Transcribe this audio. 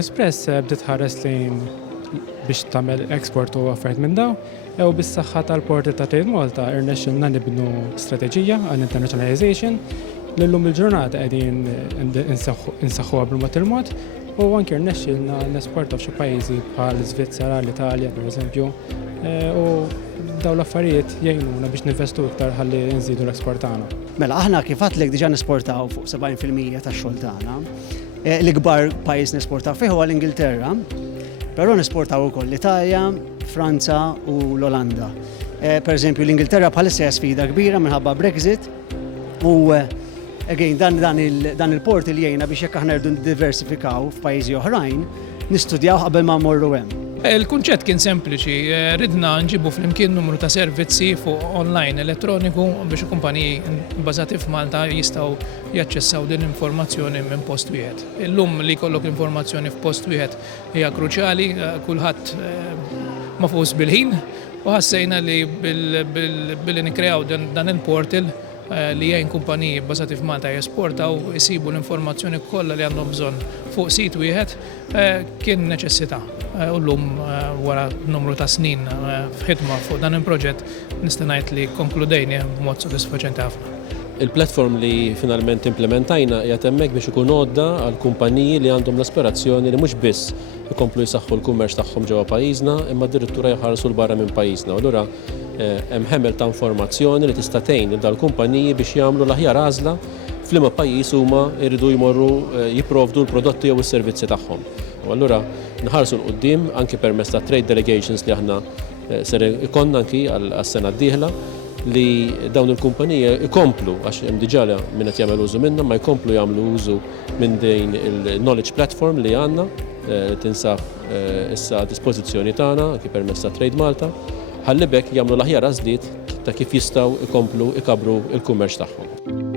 Espress bdiet ħares lejn biex tagħmel export u affarijiet minn dawn, u bis-saħħa tal-porti ta' Tgħin Malta irnexxilna nibnu strateġija għal internationalization li llum il-ġurnata qegħdin insaħħuha b'mod il-mod u anke rnexxilna nesportaw f'xi pajjiżi bħal Svizzera, l-Italja pereżempju, u dawn l-affarijiet jgħinuna biex ninvestu iktar ħalli nżidu l-eksport tagħna. Mela aħna kif għadlek diġà nesportaw fuq 70% tax-xogħol tagħna. L-ikbar pajjiż nesportaw fih huwa l-Ingilterra, però nesportaw ukoll l-Italja, Franza u l-Olanda. Pereżempju l-Ingilterra bħalissa hija sfida kbira minħabba Brexit u again dan il-port li jgħinna biex jekk aħna rridu diversifikaw f'pajjiżi oħrajn, nistudjaw qabel ma mmorru hemm. Il-kunċett kien sempliċi, ridna nġibu flimkien numru ta' servizzi fuq online elettroniku biex kumpaniji bbażati f'Malta jistgħu jaċċessaw din l-informazzjoni minn post wieħed. Illum li jkollok informazzjoni f'post wieħed hija kruċjali, kulħadd mafus bil-ħin u ħassejna li billi nikreaw dan il-portal li jgħin kumpaniji bbażati f'Malta jesportaw isibu l-informazzjoni kollha li għandhom bżonn fuq sit wieħed kien neċessità. U llum wara numru ta' snin f'ħidma fuq dan il-proġett nista' ngħid li konkludejni b'mod sodisfaċenti ħafna. Il-platform li finalment implementajna qiegħed hemmhekk biex ikun għodda għal kumpaniji li għandhom l-aspirazzjoni li mhux biss ikomplu jsaħħu l-kummerċ tagħhom ġewwa pajjiżna, imma addirittura jħarsu l barra minn pajjiżna. Allura hemm ħemel ta' informazzjoni li tista' tgħin lil dal-kumpaniji biex jagħmlu l-aħjar għażla f'liema pajjiż huma jridu jmorru jipprovdu l-prodotti jew is-servizzi tagħhom. U allura nħarsu l-qudiem anke permezz ta' trade delegations li aħna ser ikonna anki għas-sena d-dieħla li dawn il-kumpanija ikomplu għax hemm diġà min qed jagħmel użu minnha ma jkomplu jagħmlu użu minn din il-knowledge platform li għandna tinsab issa a dispożizzjoni tagħna anke permezz ta' Trade Malta ħalli bekk jagħmlu l-aħjar għażliet ta' kif jistgħu ikomplu ikabru l-kummerċ tagħhom.